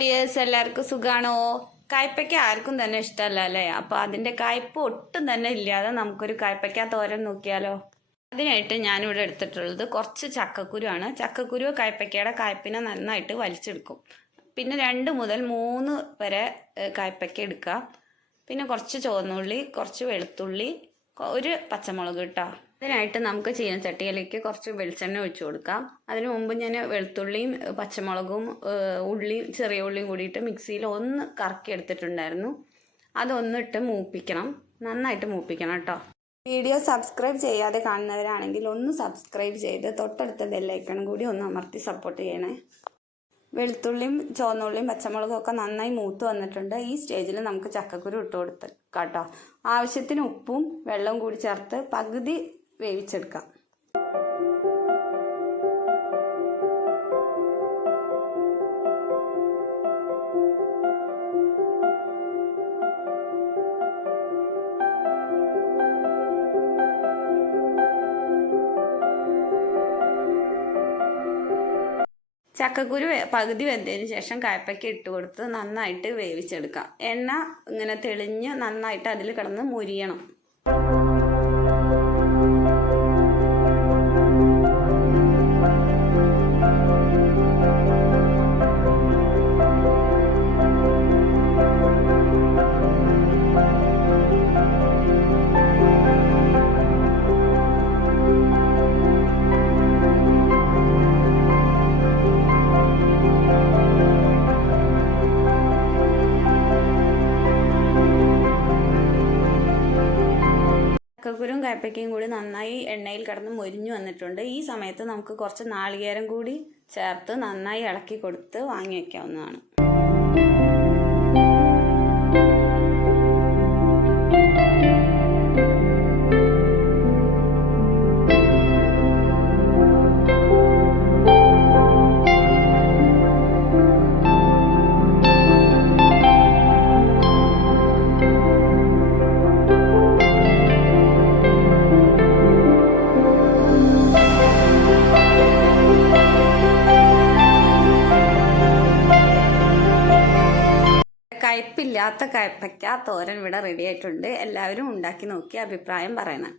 Dears, എല്ലാവർക്കും സുഖാണോ? കായ്പയ്ക്ക ആർക്കും തന്നെ ഇഷ്ടമല്ല അല്ലേ? അപ്പോൾ അതിൻ്റെ കായ്പ് ഒട്ടും തന്നെ ഇല്ലാതെ നമുക്കൊരു കായ്പയ്ക്ക തോരൻ നോക്കിയാലോ? അതിനായിട്ട് ഞാനിവിടെ എടുത്തിട്ടുള്ളത് കുറച്ച് ചക്കക്കുരുവാണ്. ചക്കക്കുരു കായ്പയ്ക്കയുടെ കായ്പിനെ നന്നായിട്ട് വലിച്ചെടുക്കും. പിന്നെ 2 മുതൽ 3 വരെ കായ്പയ്ക്ക എടുക്കുക. പിന്നെ കുറച്ച് ചുവന്നുള്ളി, കുറച്ച് വെളുത്തുള്ളി, ഒരു പച്ചമുളക് കേട്ടോ. അതിനായിട്ട് നമുക്ക് ചീനച്ചട്ടിയിലേക്ക് കുറച്ച് വെളിച്ചെണ്ണ ഒഴിച്ചു കൊടുക്കാം. അതിനു മുമ്പ് ഞാൻ വെളുത്തുള്ളിയും പച്ചമുളകും ഉള്ളിയും ചെറിയ ഉള്ളിയും കൂടിയിട്ട് മിക്സിയിൽ ഒന്ന് കറക്കി എടുത്തിട്ടുണ്ടായിരുന്നു. അതൊന്നിട്ട് മൂപ്പിക്കണം, നന്നായിട്ട് മൂപ്പിക്കണം കേട്ടോ. വീഡിയോ സബ്സ്ക്രൈബ് ചെയ്യാതെ കാണുന്നവരാണെങ്കിൽ ഒന്ന് സബ്സ്ക്രൈബ് ചെയ്ത് തൊട്ടടുത്ത ബെല്ലൈക്കണും കൂടി ഒന്ന് അമർത്തി സപ്പോർട്ട് ചെയ്യണേ. വെളുത്തുള്ളിയും ചുവന്നുള്ളിയും പച്ചമുളകും ഒക്കെ നന്നായി മൂത്ത് വന്നിട്ടുണ്ട്. ഈ സ്റ്റേജിൽ നമുക്ക് ചക്കക്കുരു ഇട്ട് കൊടുത്ത് കേട്ടോ. ആവശ്യത്തിന് ഉപ്പും വെള്ളവും കൂടി ചേർത്ത് പകുതി വേവിച്ചെടുക്കാം. ചക്കക്കുരു പകുതി വെന്തതിന് ശേഷം കായ്പയ്ക്ക ഇട്ട് കൊടുത്ത് നന്നായിട്ട് വേവിച്ചെടുക്കാം. എണ്ണ ഇങ്ങനെ തെളിഞ്ഞ് നന്നായിട്ട് അതിൽ കിടന്ന് മുരിയണം. ചക്കക്കുരും കായ്പയ്ക്കയും കൂടി നന്നായി എണ്ണയിൽ കിടന്ന് മൊരിഞ്ഞു വന്നിട്ടുണ്ട്. ഈ സമയത്ത് നമുക്ക് കുറച്ച് നാളികേരം കൂടി ചേർത്ത് നന്നായി ഇളക്കി കൊടുത്ത് വാങ്ങി വയ്ക്കാവുന്നതാണ്. കയ്പില്ലാത്ത കായ്പയ്ക്ക തോരൻ ഇവിടെ റെഡി ആയിട്ടുണ്ട്. എല്ലാവരും ഉണ്ടാക്കി നോക്കി അഭിപ്രായം പറയണം.